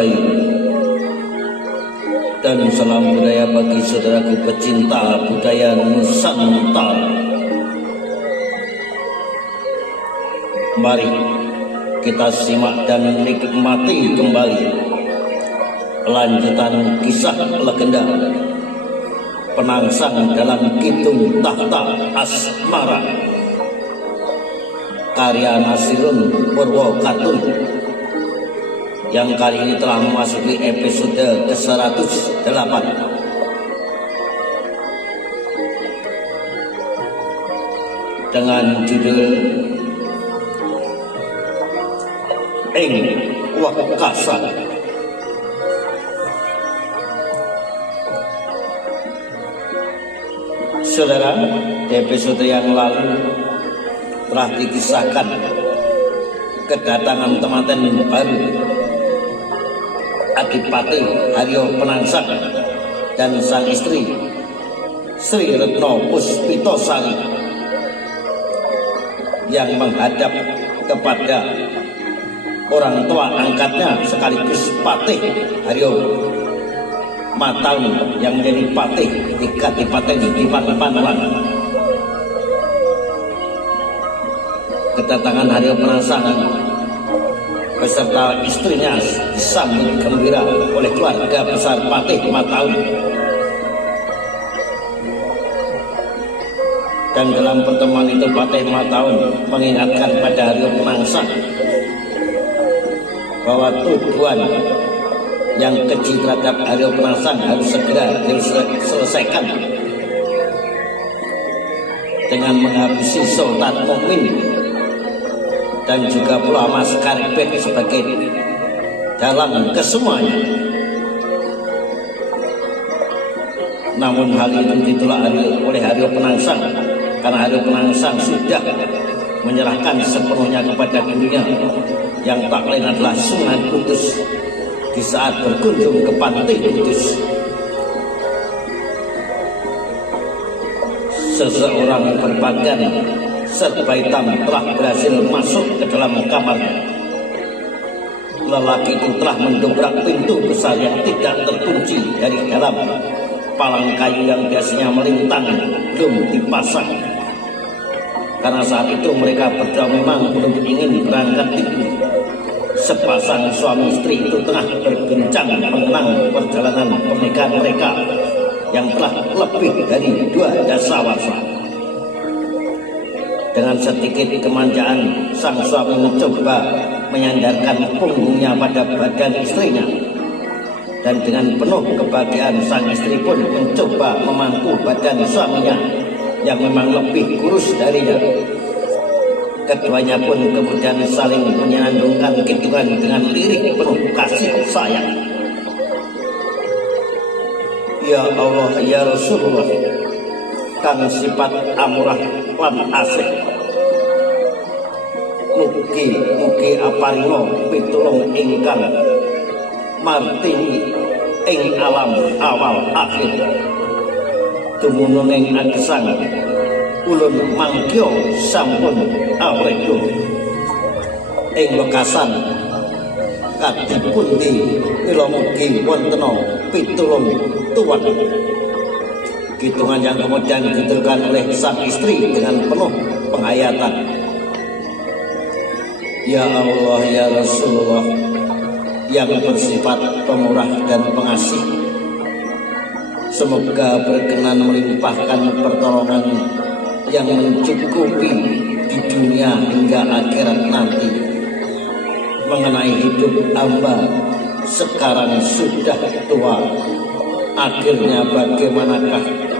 Rahayu dan salam budaya bagi saudaraku pecinta budaya Nusantara. Mari kita simak dan nikmati kembali lanjutan kisah legenda Penangsang dalam Kidung Tahta Asmara karya Nasirun Purwokatun yang kali ini telah memasuki episode ke-108 dengan judul Ing Wakasa. Saudara, di episode yang lalu telah dikisahkan kedatangan tematen baru Adipati Haryo Penangsang dan sang istri Sri Retno Puspitosari yang menghadap kepada orang tua angkatnya sekaligus Patih Haryo Mataun yang menjadi patih di Kadipaten di Panelan. Kedatangan Haryo Penangsang beserta istrinya disambut gembira oleh keluarga besar Patih Mataun. Dan dalam pertemuan itu Patih Mataun mengingatkan pada Haryo Penangsang bahwa tujuan yang keji terhadap Haryo Penangsang harus segera diselesaikan dengan menghabisi Sultan Mukmin dan juga pula Mas Karibet sebagai dalang kesemuanya. Namun hal itu ditolak oleh Haryo Penangsang karena Haryo Penangsang sudah menyerahkan sepenuhnya kepada gurunya yang tak lain adalah Sunan Kudus di saat berkunjung ke Pantai Kudus. Seseorang berpakaian serba hitam telah berhasil masuk ke dalam kamarnya. Lelaki itu telah mendobrak pintu besar yang tidak terkunci dari dalam. Palang kayu yang biasanya melintang belum dipasang. Karena saat itu mereka berdua memang belum ingin berangkat tidur. Sepasang suami istri itu tengah berbincang mengenang perjalanan pernikahan mereka yang telah lebih dari 2 dasawarsa. Dengan sedikit kemanjaan, sang suami mencoba menyandarkan punggungnya pada badan istrinya. Dan dengan penuh kebahagiaan, sang istri pun mencoba memangku badan suaminya yang memang lebih kurus darinya. Keduanya pun kemudian saling menyandungkan kidungan dengan lirik penuh kasih sayang. Ya Allah, ya Rasulullah, kang sifat amurah lan asih, mugi aparino pitulung ingkang martini ing alam awal akhir. Tumununing agesang ulun mangkyo sampun awredo ing wekasan kadipundi mila mugi wontena pitulung tuwan. Hitungan yang kemudian diteruskan oleh sang istri dengan penuh penghayatan. Ya Allah, ya Rasulullah yang bersifat pemurah dan pengasih, semoga berkenan melimpahkan pertolongan yang mencukupi di dunia hingga akhirat nanti mengenai hidup hamba sekarang sudah tua. Akhirnya bagaimanakah?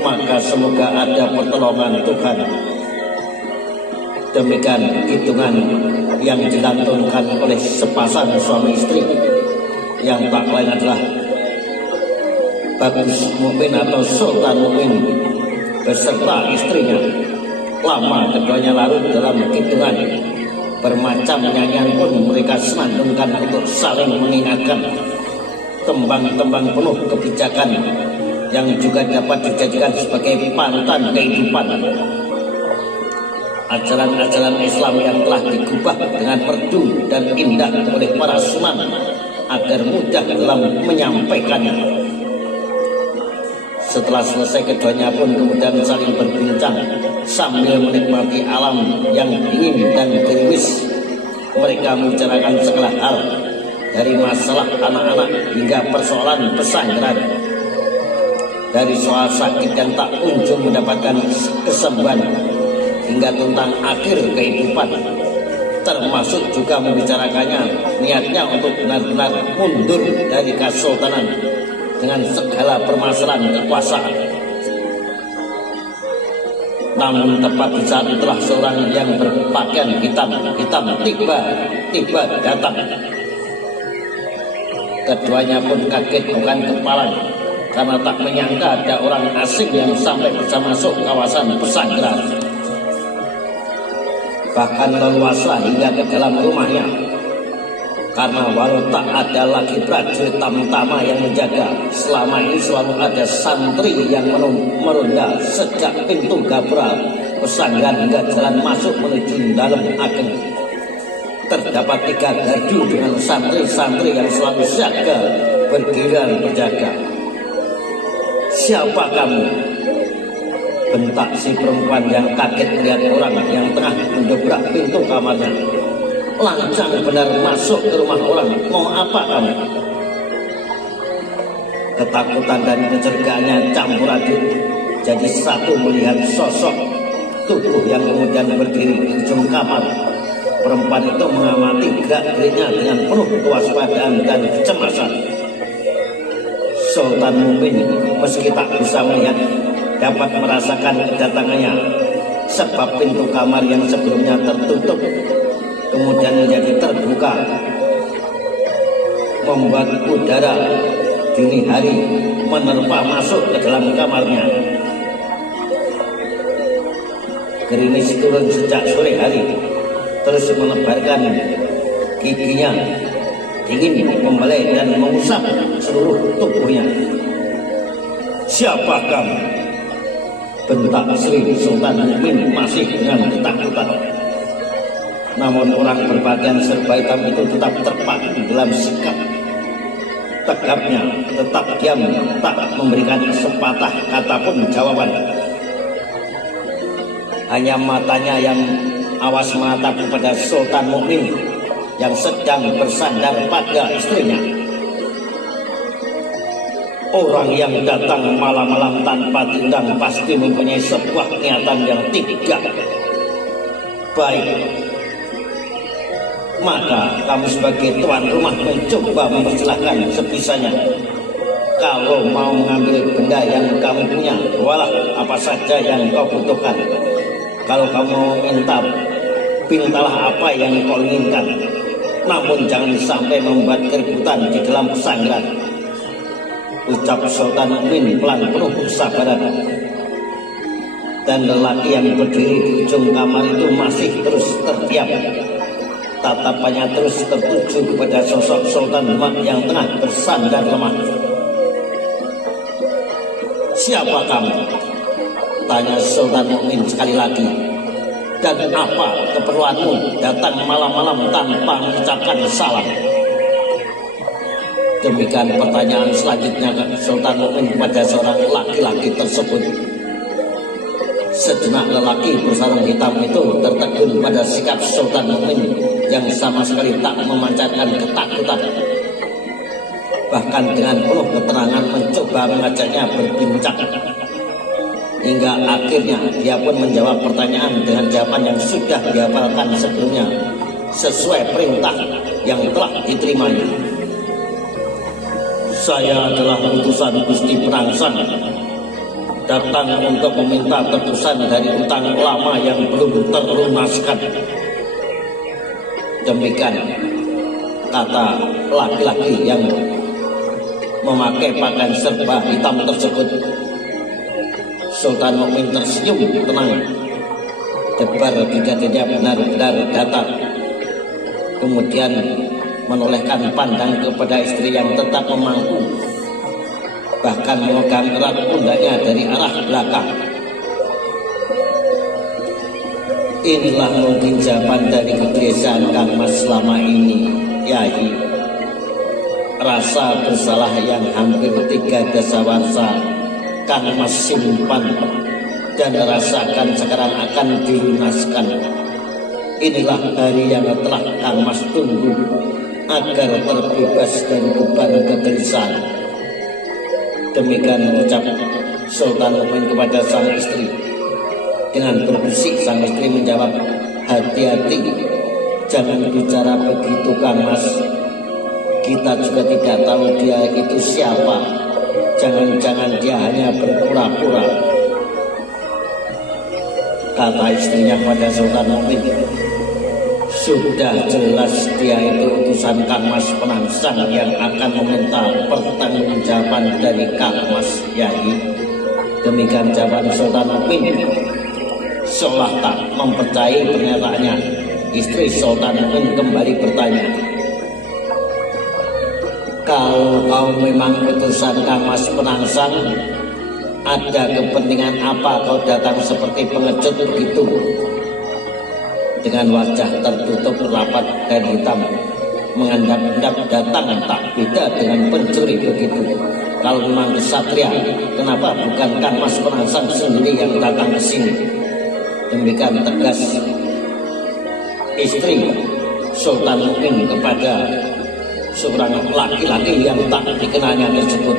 Maka semoga ada pertolongan Tuhan. Demikian hitungan yang dilantunkan oleh sepasang suami istri yang tak lain adalah Bagus Mukmin atau Sultan Mukmin beserta istrinya. Lama keduanya larut dalam hitungan. Bermacam nyanyian pun mereka senandungkan untuk saling mengingatkan tembang-tembang penuh kebijakan yang juga dapat dijadikan sebagai panutan kehidupan. Ajaran-ajaran Islam yang telah digubah dengan merdu dan indah oleh para sunan agar mudah dalam menyampaikannya. Setelah selesai, keduanya pun kemudian saling berbincang sambil menikmati alam yang dingin dan gerimis. Mereka membicarakan segala hal, dari masalah anak-anak hingga persoalan pesantren, dari soal sakit yang tak kunjung mendapatkan kesembuhan hingga tentang akhir kehidupan, termasuk juga membicarakannya niatnya untuk benar-benar mundur dari kesultanan dengan segala permasalahan kekuasaan. Namun tepat di saat itulah seorang yang berpakaian hitam tiba datang. Keduanya pun kaget bukan kepalang, karena tak menyangka ada orang asing yang sampai bisa masuk kawasan pesantren, bahkan leluasa hingga ke dalam rumahnya. Karena walau tak ada lagi prajurit tamtama yang menjaga, selama ini selalu ada santri yang meronda sejak pintu gapura pesantren hingga jalan masuk menuju dalam ageng. Terdapat 3 gardu dengan santri-santri yang selalu siaga bergiliran berjaga. "Siapa kamu?" bentak si perempuan yang kaget melihat orang yang tengah mendobrak pintu kamarnya. "Lancang benar masuk ke rumah orang, mau apa kamu?" Ketakutan dan kecurigaannya campur aduk jadi satu melihat sosok tubuh yang kemudian berdiri di ujung kamar. Perempuan itu mengamati gerak-geriknya dengan penuh kewaspadaan dan kecemasan. Sultan Mukmin meski tak bisa melihat, dapat merasakan kedatangannya, sebab pintu kamar yang sebelumnya tertutup kemudian menjadi terbuka, membuat udara dini hari menerpa masuk ke dalam kamarnya. Gerimis turun sejak sore hari, terus menebarkan giginya dingin membelai dan mengusap seluruh tubuhnya. "Siapa kamu?" bentak Sri Sultan Mukmin masih dengan ketakutan. Namun orang berpakaian serba hitam itu tetap terpaku dalam sikap tegapnya, tetap diam, tak memberikan sepatah kata pun jawaban. Hanya matanya yang awas menatap kepada Sultan Mukmin yang sedang bersandar pada istrinya. Orang yang datang malam-malam tanpa diundang pasti mempunyai sebuah niatan yang tidak baik. Maka kamu sebagai tuan rumah mencoba mempersilahkan sebisanya. Kalau mau mengambil benda yang kamu punya, bawalah apa saja yang kau butuhkan. Kalau kamu minta, pintalah apa yang kau inginkan. Namun jangan sampai membuat keributan di dalam pesantren, ucap Sultan Mukmin pelan penuh kesabaran. Dan lelaki yang berdiri di ujung kamar itu masih terus terdiam. Tatapannya terus tertuju kepada sosok Sultan Demak yang tengah bersandar lemah. "Siapa kamu?" tanya Sultan Mukmin sekali lagi. "Dan apa keperluanmu datang malam-malam tanpa mengucapkan salam?" Demikian pertanyaan selanjutnya Sultan Mukmin kepada seorang laki-laki tersebut. Sejenak lelaki bersarung hitam itu tertegun pada sikap Sultan Mukmin yang sama sekali tak memancarkan ketakutan. Bahkan dengan penuh keterangan mencoba mengajaknya berbincang. Hingga akhirnya dia pun menjawab pertanyaan dengan jawaban yang sudah dihafalkan sebelumnya, sesuai perintah yang telah diterimanya. "Saya adalah utusan Gusti Perangsang, datang untuk meminta tebusan dari utang lama yang belum terlunaskan." Demikian kata laki-laki yang memakai pakaian serba hitam tersebut. Sultan Mukmin tersenyum tenang. Debar giginya benar-benar datar. Kemudian menolehkan pandang kepada istri yang tetap memangku, bahkan memegang erat pundaknya dari arah belakang. "Inilah mungkin jawaban dari kebiasaan Kang Mas selama ini, Yai. rasa bersalah yang hampir 3 dasawarsa Kang Mas simpan dan rasakan sekarang akan dilunaskan. Inilah hari yang telah Kang Mas tunggu agar terbebas dari beban kegelisahan. Demikian ucap Sultan Mukmin kepada sang istri. Dengan berbisik sang istri menjawab, hati-hati, jangan bicara begitu Kang Mas. Kita juga tidak tahu dia itu siapa. Jangan-jangan dia hanya berpura-pura. Kata istrinya pada Sultan Mukmin, sudah jelas dia itu utusan Kang Mas Penangsang yang akan meminta pertanggungjawaban dari Kang Mas Yai. Demikian jawaban Sultan Mukmin. Seolah tak mempercayai pernyataannya, istri Sultan Mukmin kembali bertanya, kalau kau memang utusan Kang Mas Penangsang, ada kepentingan apa kau datang seperti pengecut begitu? Dengan wajah tertutup rapat dan hitam, mengendap-endap datang tak beda dengan pencuri begitu. Kalau memang kesatria, kenapa bukan Kang Mas Penangsang sendiri yang datang ke sini? Demikian tegas istri Sultan Mukmin kepada seorang laki-laki yang tak dikenalnya tersebut.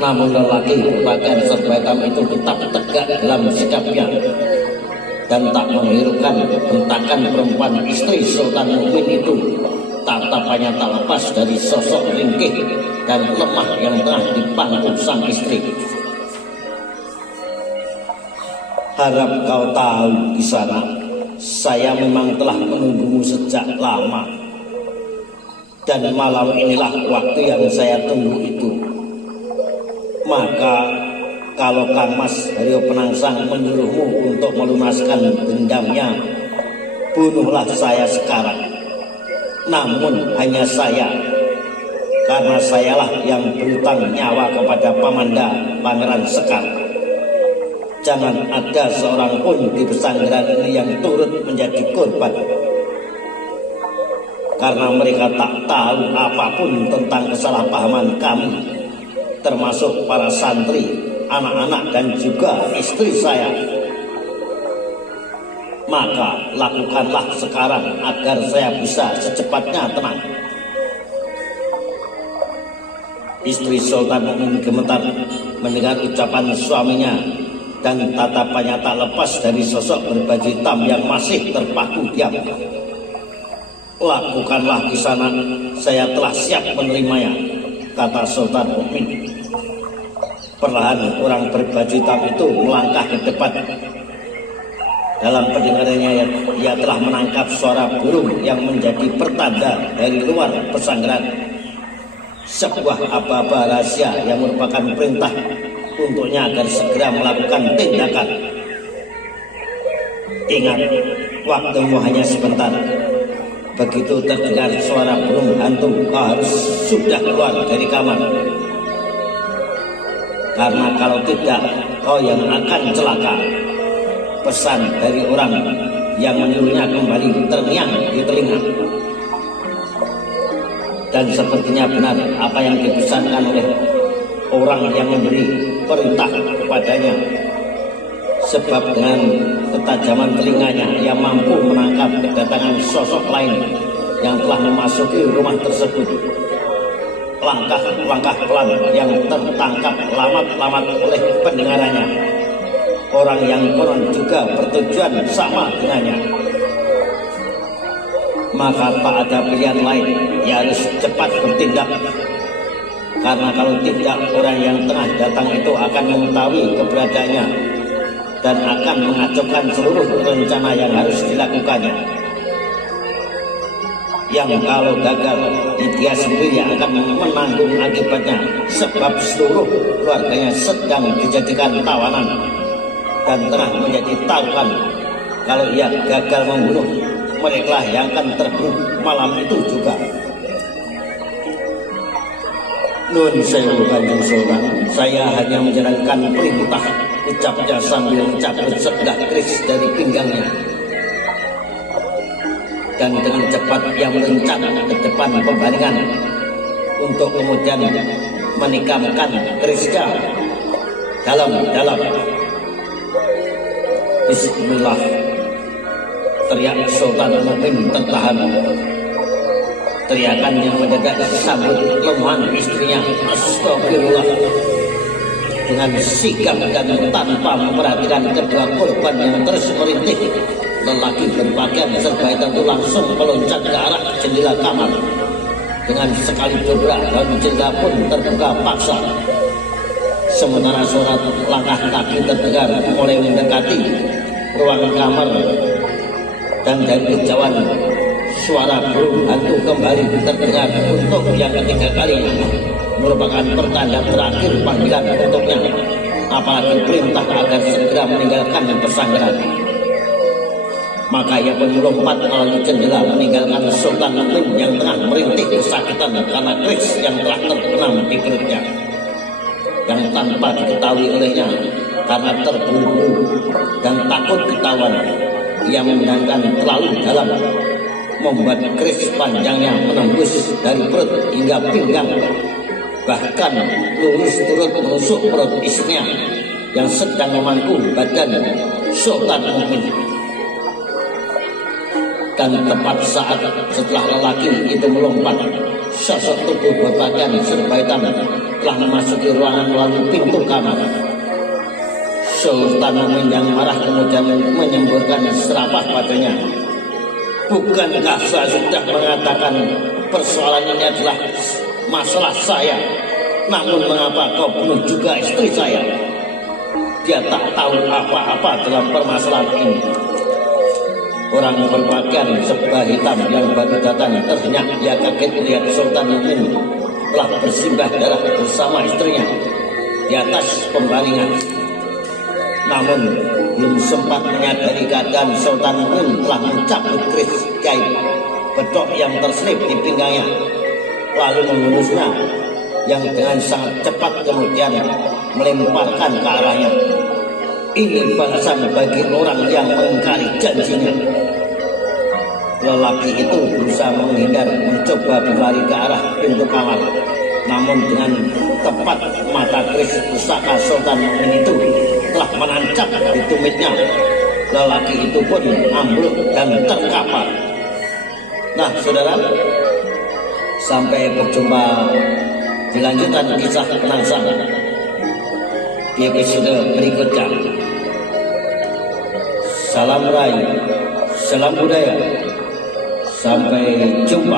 Namun lelaki berpakaian serba hitam itu tetap tegak dalam sikapnya dan tak menghiraukan bentakan perempuan istri Sultan Mukmin itu. Tatapannya tak lepas dari sosok ringkih dan lemah yang tengah dipangku sang istri. Harap kau tahu di sana, saya memang telah menunggumu sejak lama. Dan malam inilah waktu yang saya tunggu itu. Maka kalau Kang Mas Haryo Penangsang menyuruhmu untuk melunaskan dendamnya, bunuhlah saya sekarang. Namun hanya saya, karena sayalah yang berutang nyawa kepada Pamanda Pangeran Sekar. Jangan ada seorang pun di pesanggeran ini yang turut menjadi korban, karena mereka tak tahu apapun tentang kesalahpahaman kami, termasuk para santri, anak-anak dan juga istri saya. Maka lakukanlah sekarang agar saya bisa secepatnya tenang. Istri Sultan Mukmin gemetar mendengar ucapan suaminya dan tatapannya tak lepas dari sosok berbaju hitam yang masih terpaku diam. Lakukanlah di sana, saya telah siap menerimanya, kata Sultan Mukmin. Perlahan orang berbaju hitam itu melangkah ke depan. Dalam pendengarannya ia telah menangkap suara burung yang menjadi pertanda dari luar pesanggeran. Sebuah aba-aba rahasia yang merupakan perintah untuknya agar segera melakukan tindakan. Ingat, waktumu hanya sebentar. Begitu terdengar suara burung hantu, kau harus sudah keluar dari kamar. Karena kalau tidak, kau yang akan celaka. Pesan dari orang yang menyuruhnya kembali terngiang di telinga. Dan sepertinya benar apa yang dipesankan oleh orang yang memberi perintah kepadanya. Sebab dengan ketajaman telinganya ia mampu menangkap kedatangan sosok lain yang telah memasuki rumah tersebut. Langkah-langkah pelan yang tertangkap lamat-lamat oleh pendengarannya. Orang yang konon juga bertujuan sama dengannya. Maka tak ada pilihan lain, ia harus cepat bertindak. Karena kalau tidak, orang yang tengah datang itu akan mengetahui keberadaannya dan akan mengacaukan seluruh rencana yang harus dilakukannya. Yang kalau gagal, dia sendiri yang akan menanggung akibatnya, sebab seluruh keluarganya sedang dijadikan tawanan dan tengah menjadi taruhan. Kalau ia gagal membunuh, mereka yang akan terbunuh malam itu juga. Nun sewu Kanjeng Sultan, saya hanya menjalankan perintah, ucapnya sambil mencabut sebelah keris dari pinggangnya. dan dengan cepat ia meloncat ke depan pembaringan untuk kemudian menikamkan kerisnya dalam. Bismillah, teriak Sultan Mukmin tertahan. Teriakan yang mendadak disambut lemah istrinya. Astagfirullah. Dengan sigap dan tanpa memperhatikan kedua korban yang terus merintih, lelaki berpakaian serba hitam itu langsung meloncat ke arah jendela kamar. Dengan sekali dobrak dan jendela pun terbuka paksa. Sementara suara langkah kaki terdengar mulai mendekati ruangan kamar, dan dari kejauhan suara burung hantu kembali terdengar untuk yang ketiga kalinya, merupakan pertanda terakhir panggilan untuknya, apalagi perintah agar segera meninggalkan pesanggaran. Maka ia pun melompat melalui jendela meninggalkan Sultan Mukmin yang tengah merintih kesakitan karena keris yang telah terbenam di perutnya, yang tanpa diketahui olehnya karena terburu-buru dan takut ketahuan, ia memandangkan terlalu dalam, membuat keris panjangnya menembus dari perut hingga pinggang, bahkan lurus turut menusuk perut istrinya yang sedang memangku badan Sultan Mukmin. Dan tepat saat setelah lelaki itu melompat, sosok tubuh berpakaian serba hitam telah memasuki ruangan melalui pintu kamar. Sultan Mukmin yang marah kemudian menyemburkan serapah padanya. Bukankah saya sudah mengatakan persoalan ini adalah masalah saya? Namun mengapa kau bunuh juga istri saya? Dia tak tahu apa-apa dalam permasalahan ini. Orang berpakaian serba hitam yang baru datang terhenyak. Dia kaget melihat Sultan Mukmin telah bersimbah darah bersama istrinya di atas pembaringan. Namun belum sempat menyadari keadaan, Sultan Mukmin telah mencabut keris gaib bedok yang terselip di pinggangnya, lalu menghunusnya, yang dengan sangat cepat kemudian melemparkan ke arahnya. Ini balasan bagi orang yang mengingkari janjinya. Lelaki itu berusaha menghindar, mencoba berlari ke arah pintu kamar. Namun dengan tepat mata keris pusaka Sultan Mukmin itu telah menancap di tumitnya. Lelaki itu pun ambruk dan terkapar. Nah, saudara, sampai berjumpa di lanjutan kisah Penangsang di episode berikutnya. Salam Rayu, salam budaya, sampai jumpa.